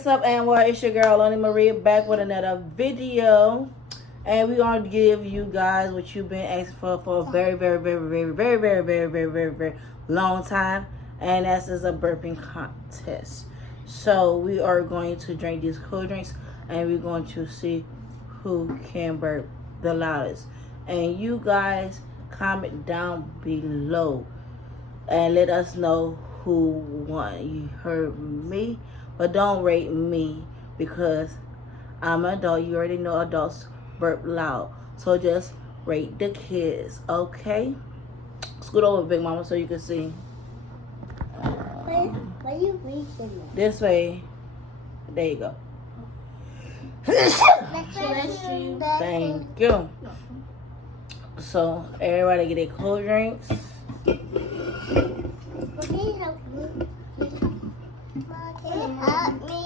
What's up, and what? It's your girl Lonnie Marie back with another video, and we're gonna give you guys what you've been asking for a very long time, and that's is a burping contest. So we are going to drink these cool drinks, and we're going to see who can burp the loudest. And you guys comment down below and let us know who won. You heard me, but don't rate me because I'm an adult. You already know adults burp loud, so just rate the kids, okay? Scoot over, Big Mama, so you can see. Why are you reaching it? This way. There you go. Thank you. So everybody get their cold drinks. Can you help me? Can you help me?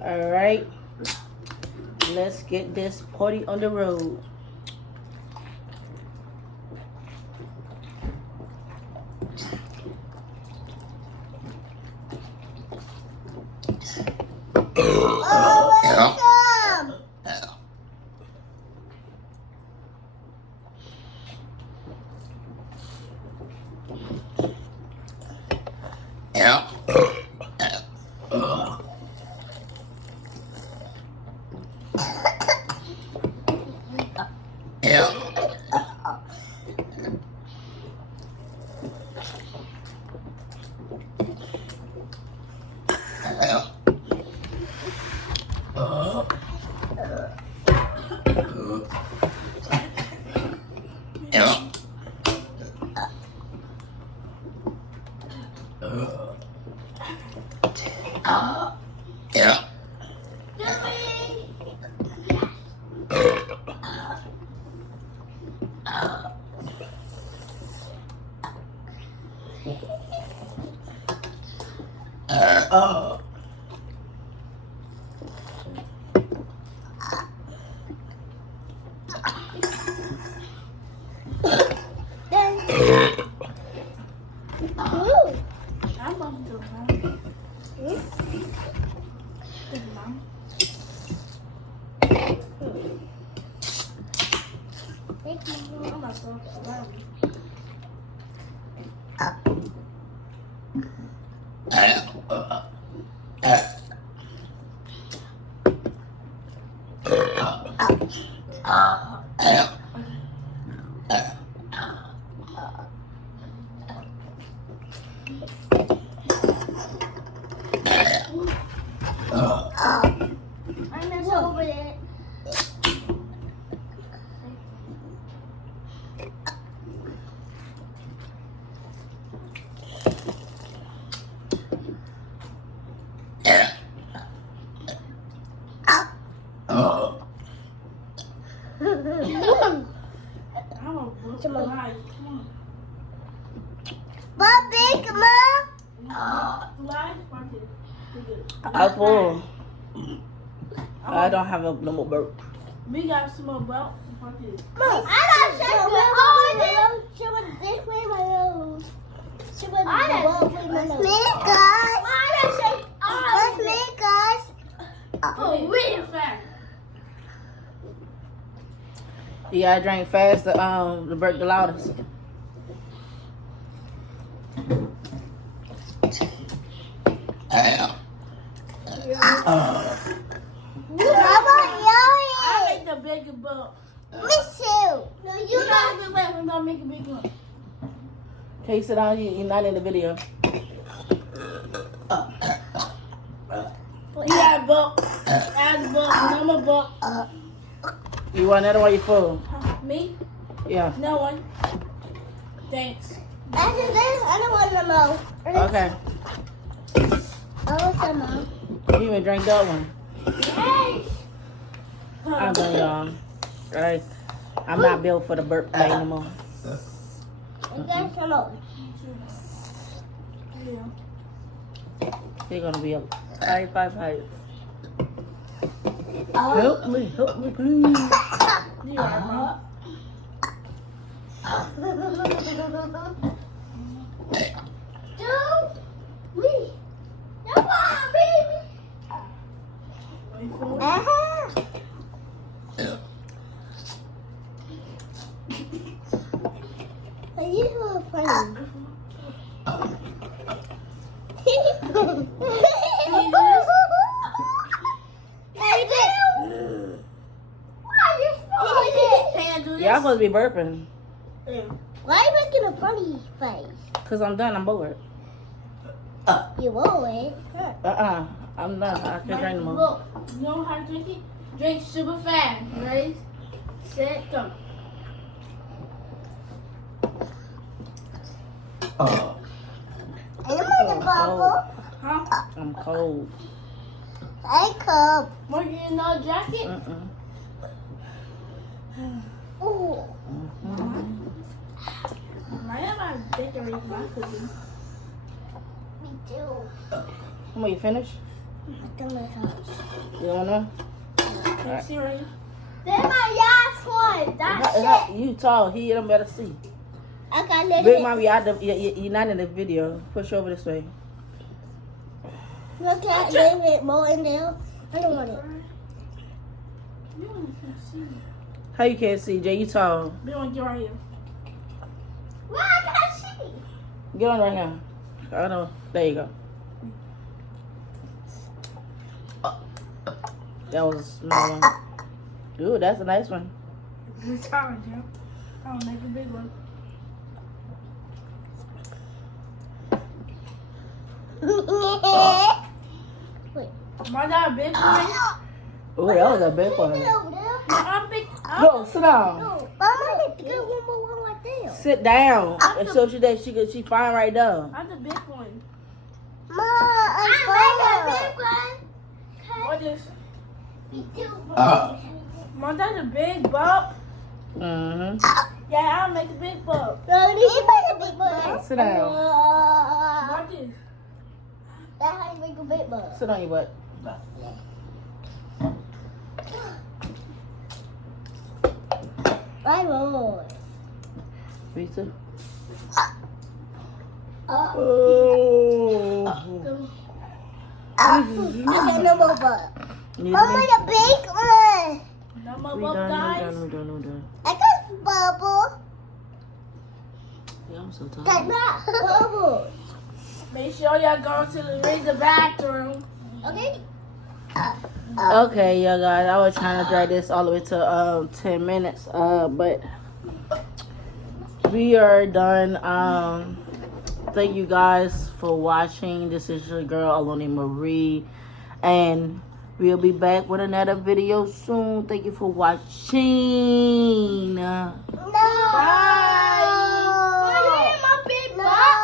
All right. Let's get this party on the road. Bobby, come Apple. I don't have a normal burp. We got some more belt. I got she was this way my nose. She was above my nose. Let's make us. Oh, really fast. Yeah, I drank fast the burp the loudest. How about I make the bigger belt. me too. No, You got a big one. I'm gonna make a big one. Can you sit down? You're not in the video. You got a belt. Add a belt. Another belt. You want another one? You full? Me? Yeah. No one. Thanks. After this, I don't want no more. Okay. I want some more. You even drank that one. Hey. I'm done, y'all. Right? I'm not built for the burp thing anymore. I got some more. Yeah. You're gonna be a pipe. Help me, please. You are, bro. You were funny. Y'all supposed to be burping. Why are you making a funny face? Cause I'm done. I'm bored. You always. I'm done. I can't drink no more. Look, you know how to drink it? Drink super fast. Ready, set, go. I'm on the bubble. Huh? I'm cold. I come. More you in no jacket? Ooh. Might have a decorate my cookie. Me too. Come on, you finished? I don't know how. You don't know? Right. Serious? That's my last one. That's it. You tall. He don't better see. I got little. Big Mom, you're not in the video. Push over this way. Look at David more in there. I don't want it. You only can't see. How you can't see, Jay? You tall. They want to get right here. Well, I can't see. Get on right now. I know. There you go. That was a small one. Ooh, that's a nice one. Good challenge, yo. I'll make a big one. Wait. My dad big one. Ooh, that was a big one. I'm big. No, sit down. No, Mama, get one more one right there. Sit down. And so she fine right there. I'm the big one. Ma, I'm a big one. What is? Me too. My dad's a big bump. Mm-hmm. Yeah, I'll make a big bump. No, you make a big one. Sit down. What is? That's how you make a big one. Sit on your butt. My boy. Me too. Oh. Oh. Okay, no more bug. Need Mama, me? the big one. No more We bump, done, guys. we done. I got bubble. Yeah, I'm so tired. That's not bubble. Make sure y'all go to the bathroom. Okay. Okay, yeah, guys. I was trying to drag this all the way to 10 minutes, but we are done. Thank you guys for watching. This is your girl Aloni Marie, and we'll be back with another video soon. Thank you for watching. No. Bye. Are you in my big butt?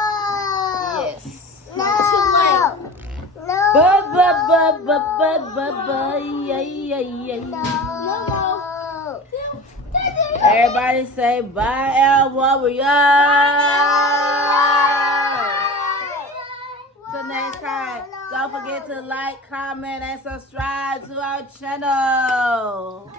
Yes. No. No. Everybody say bye, El Warrior. Till next time, don't forget to like, comment, and subscribe to our channel.